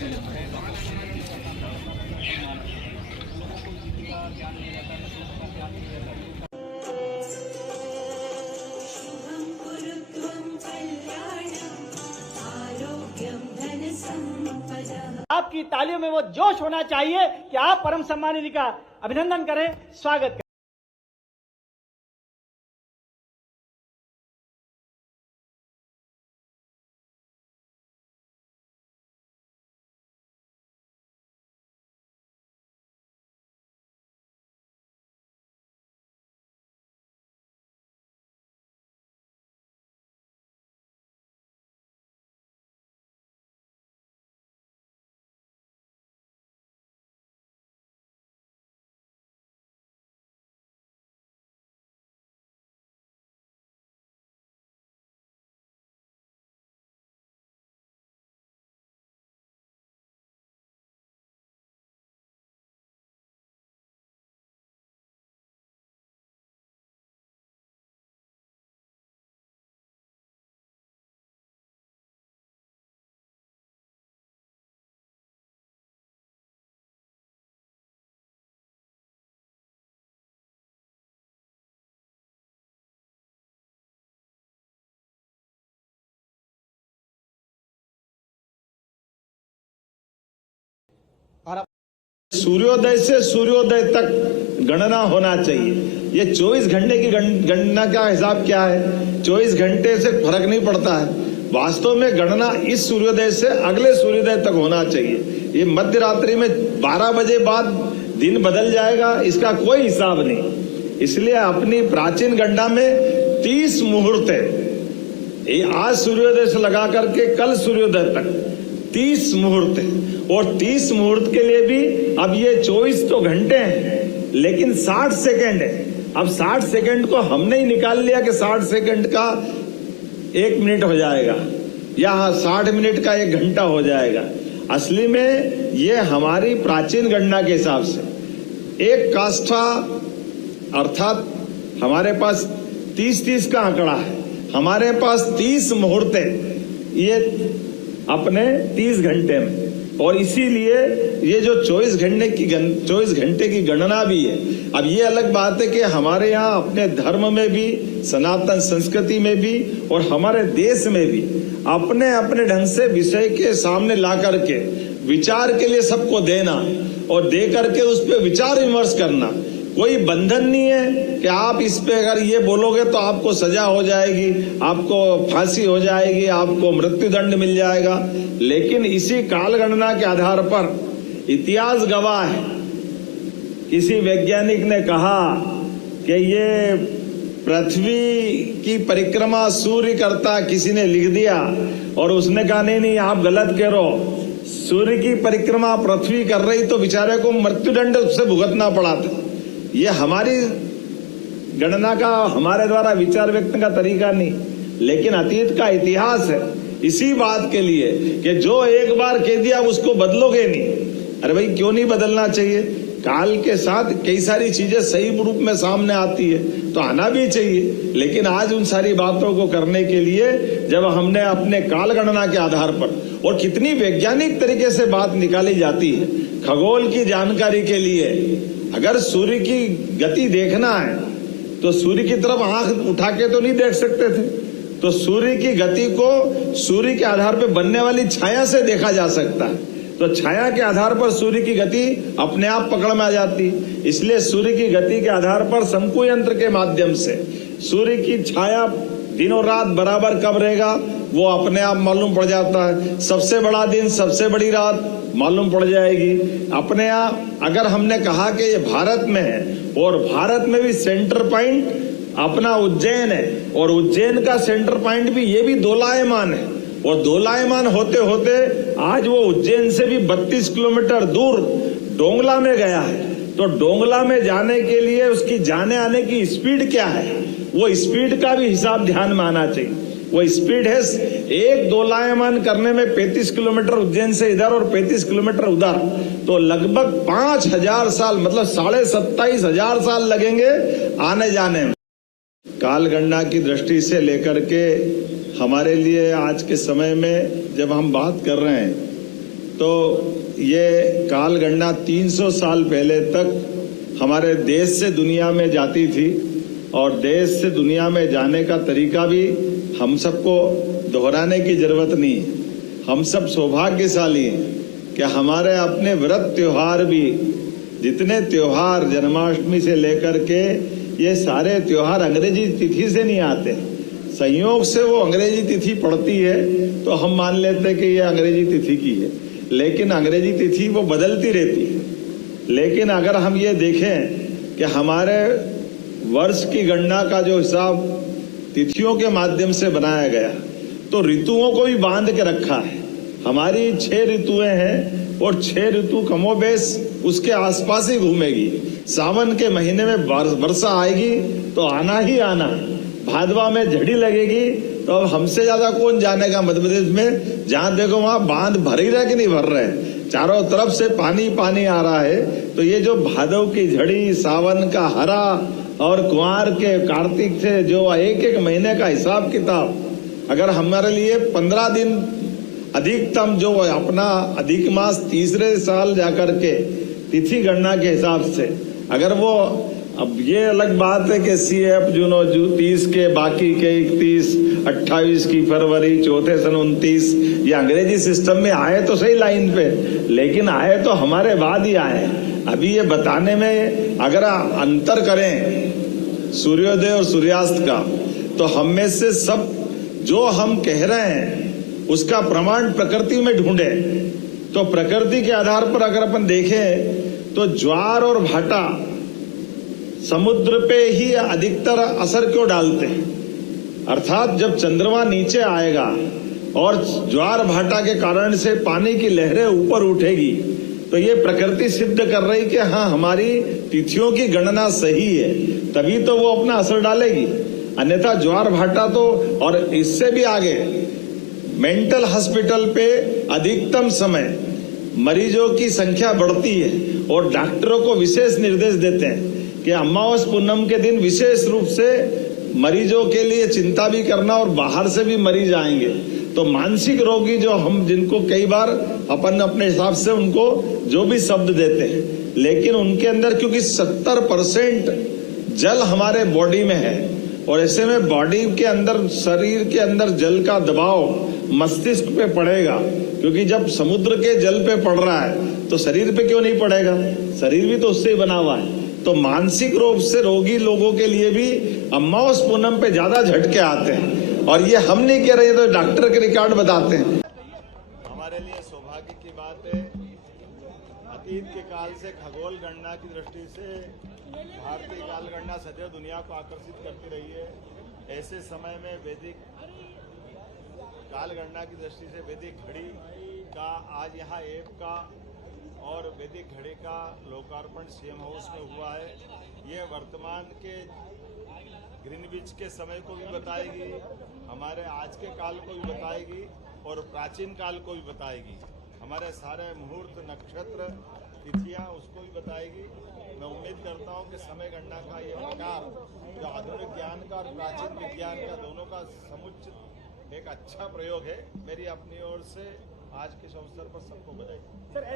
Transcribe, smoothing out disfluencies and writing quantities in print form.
आपकी तालियों में वो जोश होना चाहिए कि आप परम सम्मानित का अभिनंदन करें, स्वागत करें। सूर्योदय से सूर्योदय तक गणना होना चाहिए। ये 24 घंटे की गणना का हिसाब क्या है? 24 घंटे से फर्क नहीं पड़ता है। वास्तव में गणना इस सूर्योदय से अगले सूर्योदय तक होना चाहिए। ये मध्य रात्रि में 12 बजे बाद दिन बदल जाएगा, इसका कोई हिसाब नहीं। इसलिए अपनी प्राचीन गणना में 30 मुहूर्त है। आज सूर्योदय से लगा करके कल सूर्योदय तक 30 मुहूर्त है। और 30 मुहूर्त के लिए भी अब ये 24 तो घंटे हैं, लेकिन 60 सेकंड है। अब 60 सेकंड को हमने ही निकाल लिया कि 60 सेकंड का 1 मिनट हो जाएगा या 60 मिनट का 1 घंटा हो जाएगा। असली में ये हमारी प्राचीन गणना के हिसाब से एक काष्ठा, अर्थात हमारे पास 30-30 का आंकड़ा है। हमारे पास 30 मुहूर्त है ये अपने 30 घंटे में। और इसीलिए ये जो 24 घंटे की गणना भी है। अब ये अलग बात है कि हमारे यहाँ अपने धर्म में भी, सनातन संस्कृति में भी और हमारे देश में भी अपने अपने ढंग से विषय के सामने ला करके विचार के लिए सबको देना और दे करके उस पर विचार विमर्श करना। कोई बंधन नहीं है कि आप इस पे अगर ये बोलोगे तो आपको सजा हो जाएगी, आपको फांसी हो जाएगी, आपको मृत्युदंड मिल जाएगा। लेकिन इसी काल गणना के आधार पर इतिहास गवाह है। किसी वैज्ञानिक ने कहा कि ये पृथ्वी की परिक्रमा सूर्य करता, किसी ने लिख दिया और उसने कहा नहीं आप गलत कह रहे हो, सूर्य की परिक्रमा पृथ्वी कर रही तो बेचारे को मृत्युदंड उससे भुगतना पड़ा था। ये हमारी गणना का, हमारे द्वारा विचार व्यक्त का तरीका नहीं, लेकिन अतीत का इतिहास है। इसी बात के लिए कि जो एक बार कह दिया उसको बदलोगे नहीं। अरे भाई क्यों नहीं बदलना चाहिए? काल के साथ कई सारी चीजें सही रूप में सामने आती है तो आना भी चाहिए। लेकिन आज उन सारी बातों को करने के लिए जब हमने अपने काल गणना के आधार पर, और कितनी वैज्ञानिक तरीके से बात निकाली जाती है, खगोल की जानकारी के लिए अगर सूर्य की गति देखना है तो सूर्य की तरफ आंख उठा के तो नहीं देख सकते थे। तो सूर्य की गति को सूर्य के आधार पर बनने वाली छाया से देखा जा सकता है। तो छाया के आधार पर सूर्य की गति अपने आप पकड़ में आ जाती। इसलिए सूर्य की गति के आधार पर शंकु यंत्र के माध्यम से सूर्य की छाया दिन और रात बराबर कब रहेगा वो अपने आप मालूम पड़ जाता है। सबसे बड़ा दिन, सबसे बड़ी रात मालूम पड़ जाएगी अपने आप। अगर हमने कहा कि ये भारत में है और भारत में भी सेंटर पॉइंट अपना उज्जैन है और उज्जैन का सेंटर पॉइंट भी ये भी दोलायमान है, और दोलायमान होते होते आज वो उज्जैन से भी 32 किलोमीटर दूर डोंगला में गया है। तो डोंगला में जाने के लिए उसकी जाने आने की स्पीड क्या है, वो स्पीड का भी हिसाब ध्यान में आना चाहिए। वो स्पीड है एक दोलायमान करने में 35 किलोमीटर उज्जैन से इधर और 35 किलोमीटर उधर, तो लगभग 5000 साल, मतलब 27,500 साल लगेंगे आने जाने में। काल गणना की दृष्टि से लेकर के हमारे लिए आज के समय में जब हम बात कर रहे हैं तो ये काल गणना 300 साल पहले तक हमारे देश से दुनिया में जाती थी और देश से दुनिया में जाने का तरीका भी हम सबको दोहराने की जरूरत नहीं है। हम सब सौभाग्यशाली हैं कि हमारे अपने व्रत त्योहार भी, जितने त्योहार जन्माष्टमी से लेकर के ये सारे त्योहार अंग्रेजी तिथि से नहीं आते। संयोग से वो अंग्रेजी तिथि पड़ती है तो हम मान लेते हैं कि ये अंग्रेजी तिथि की है, लेकिन अंग्रेजी तिथि वो बदलती रहती है। लेकिन अगर हम ये देखें कि हमारे वर्ष की गणना का जो हिसाब तिथियों के माध्यम से बनाया गया, तो ऋतुओं को भी बांध के रखा है। हमारी 6 ऋतुएं हैं और 6 ऋतु कमोबेश उसके आसपास ही घूमेगी। सावन के महीने में वर्षा आएगी तो आना ही आना, भादवा में झड़ी लगेगी तो अब हमसे ज्यादा कौन जानेगा मध्य प्रदेश में, जहां देखो वहां बांध भर ही रहे कि नहीं भर रहे, चारों तरफ से पानी पानी आ रहा है। तो ये जो भादव की झड़ी, सावन का हरा और कुंवार के कार्तिक से जो एक एक महीने का हिसाब किताब, अगर हमारे लिए 15 दिन अधिकतम जो अपना अधिक मास तीसरे साल जाकर के तिथि गणना के हिसाब से, अगर वो, अब ये अलग बात है कि CF जून 30 के, बाकी के 31, 28 की फरवरी, चौथे सन 29, ये अंग्रेजी सिस्टम में आए तो सही लाइन पे, लेकिन आए तो हमारे बाद ही आए। अभी ये बताने में अगर अंतर करें सूर्योदय और सूर्यास्त का, तो हम में से सब जो हम कह रहे हैं उसका प्रमाण प्रकृति में ढूंढे, तो प्रकृति के आधार पर अगर अपन देखें तो ज्वार और भाटा समुद्र पे ही अधिकतर असर क्यों डालते हैं। अर्थात जब चंद्रमा नीचे आएगा और ज्वार भाटा के कारण से पानी की लहरें ऊपर उठेगी, तो ये प्रकृति सिद्ध कर रही कि हाँ हमारी तिथियों की गणना सही है, तभी तो वो अपना असर डालेगी। अन्यथा ज्वार भाटा तो, और इससे भी आगे मेंटल हॉस्पिटल पे अधिकतम समय मरीजों की संख्या बढ़ती है और डॉक्टरों को विशेष निर्देश देते हैं कि अमावस पूनम के दिन विशेष रूप से मरीजों के लिए चिंता भी करना, और बाहर से भी मरीज आएंगे। तो मानसिक रोगी जो हम, जिनको कई बार अपन अपने हिसाब से उनको जो भी शब्द देते हैं, लेकिन उनके अंदर क्योंकि 70% जल हमारे बॉडी में है, और ऐसे में बॉडी के अंदर, शरीर के अंदर जल का दबाव मस्तिष्क पे पड़ेगा, क्योंकि जब समुद्र के जल पे पड़ रहा है तो शरीर पे क्यों नहीं पड़ेगा, शरीर भी तो उससे ही बना हुआ है। तो मानसिक रूप से रोगी लोगों के लिए भी अमावस पूनम पे ज्यादा झटके आते हैं, और ये हम नहीं कह रहे, तो डॉक्टर के रिकॉर्ड बताते हैं। हमारे लिए सौभाग्य की बात है, अतीत के काल से खगोल गणना की दृष्टि से भारतीय काल गणना सदैव दुनिया को आकर्षित करती रही है। ऐसे समय में वैदिक काल गणना की दृष्टि से वैदिक घड़ी का आज यहाँ ऐप का और वैदिक घड़ी का लोकार्पण सीएम हाउस में हुआ है। ये वर्तमान के ग्रीनविच के समय को भी बताएगी, हमारे आज के काल को भी बताएगी और प्राचीन काल को भी बताएगी। हमारे सारे मुहूर्त, नक्षत्र, तिथियां उसको भी बताएगी। मैं उम्मीद करता हूं कि समय गणना का ये प्रकार जो आधुनिक ज्ञान का और प्राचीन विज्ञान का दोनों का समुचित एक अच्छा प्रयोग है। मेरी अपनी ओर से आज के इस अवसर पर सबको बधाई।